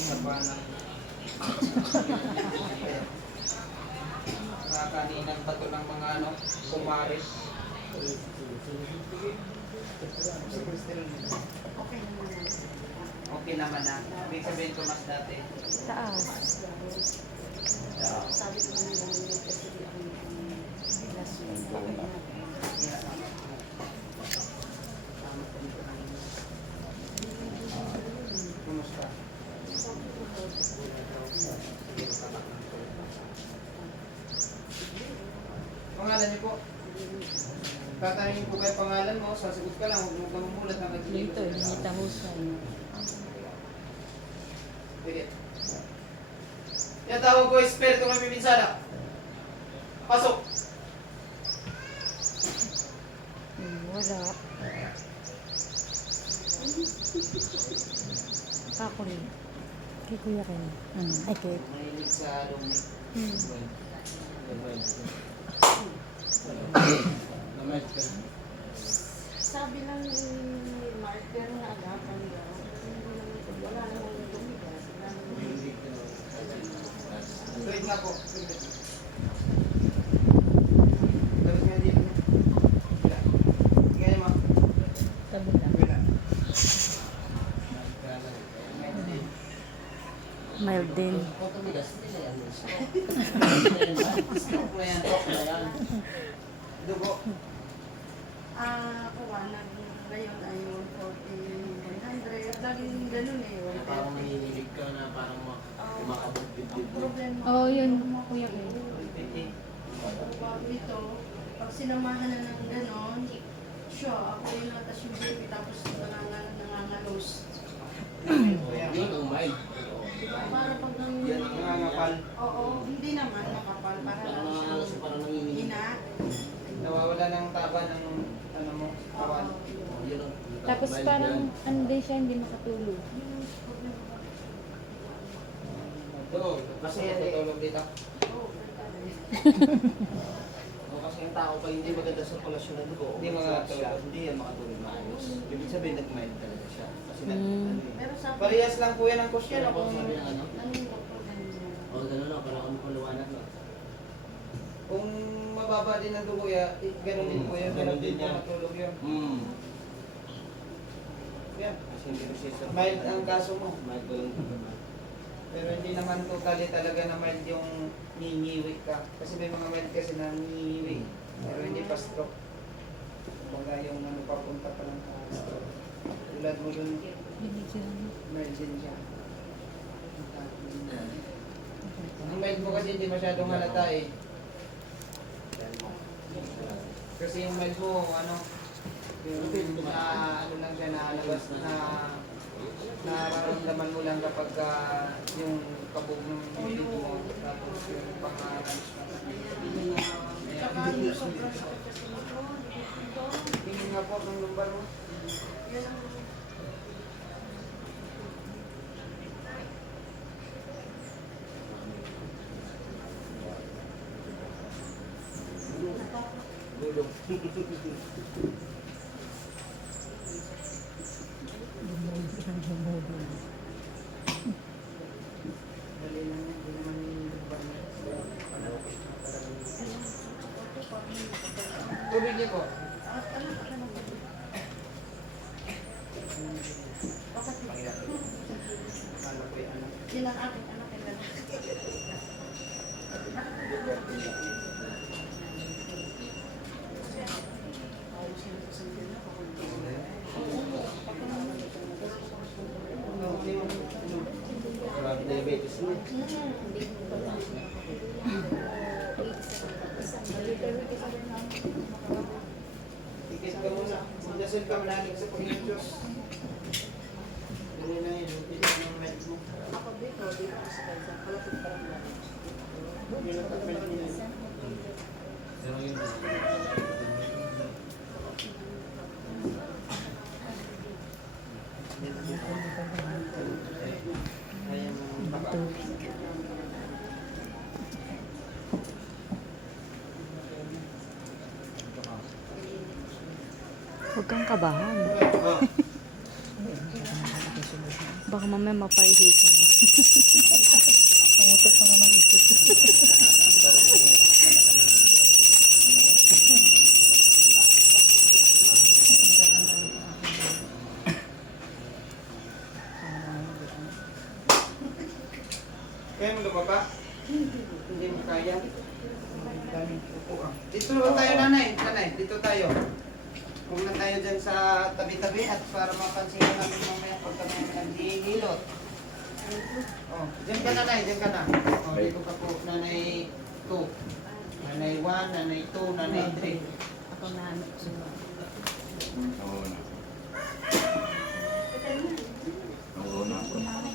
Isa pa na. Nakakaninang bato ng mga ano, kumaris. Okay naman na. Ibig sabihin ko mas dati. Taas. Sabi ko nila kasi ang last week. Kumusta? Pangalan niyo po? Tatanungin ko kayo pangalan mo, sasagot ka lang, huwag mo kang mumulat na nagsilip. Dito, Nita Husay. Pwede. Yan tawag ko, espiritu ng biminsala. Pasok! Wala. Ako rin. Kay Kuya Ken. Ay, kay. Mahilig sa lumi. Sabi lang ni Mark, pero naagapan daw. Wala namang tumigas. Tuwid nga po. Dapat nga dito. Wala. Tingnan mo. Tabi lang. Wala. Mild din. Stroke na yan. Stroke na yan. Dugo. Kuha na ngayon ay 140, 100. Laging ganun eh. Parang nanginginig ka na parang kumakabog Ang dibdib mo. problema. Oo, yun. Kuya Ken. Ito, pag sinamahan na ng ganon, siya, ako yung natas yung baby, tapos nangangalos. Yun ang mild. Para pag nang... Yan ang Nangangapal. Oo, hindi naman makapal. Para Parang lang nangangalas siya. parang nanginginig. Ina. Nawawala ng taba ng ano mo, kawan. Yun ang Tapos mild parang, yan. ano din siya, hindi makatulog. Oo, Kasi kasi natutulog dito. kasi yung tao pa hindi maganda sa sirkulasyon ng dugo. Hindi makakatulog. Hindi yan makatulog maayos. Ibig sabihin nag-mild talaga siya. Kasi Pero sabi, Parehas lang po yan ang question. Kaya Kung, po sabi ng ano? nanginginig po ganun. O gano'n na, parang ano paluwanag no? kung mababa din ang dugo, ganun din po yun. Ganun Ganun din din po yan. matulog yun. Yan. Kasi hindi ko siya sa... Mild ang kaso mo. Mild ko lang. Pero hindi naman totally talaga na mild yung ningiwik ka. Kasi may mga mild kasi na ningiwik. Pero hindi pa stroke. Baga yung ano papunta pa ng stroke. Tulad mo dun, mild din siya. Ang mild mo kasi hindi masyadong halata eh. Kasi yung mild mo, ano, yung ano lang siya na labas na nararamdaman mo lang kapag yung kabog ng bibig mo tapos yung pangalan. Saka yung sobrang sakit kasi nito, dito. Tingin nga po ng lumbar mo. Yan ang Gulong. Dali lang yan, hindi naman yung lumbar mo. Tubig niyo po. Kala ko yung ano. Yan ang aking anak. Grabe diabetes mo. Tikis ka muna. Magdasal ka managig sa Panginoon Diyos. Ganun lang yun. Ito ang med mo. Ako dito ako sa kansa. Kalapit pa lang. Hindi na tapos nila. Pero yun. Kaya mo taba. Huwag kang kabahan. Oh. Baka mamaya mapaihisan mo. Pangutot na ng isip. Kaya mo lumaba? Hindi mo kaya? Daming upuan. Dito ba tayo, nanay? Nanay, dito tayo. Huwag na tayo dyan sa tabi-tabi at para mapansin natin mamaya pag kami naghihilot. Oh, dyan ka nanay, dyan ka na. Oh, dito ka po, nanay 2. Nanay 1, nanay 2, nanay 3. Ako na ano. Oo na. Oo na.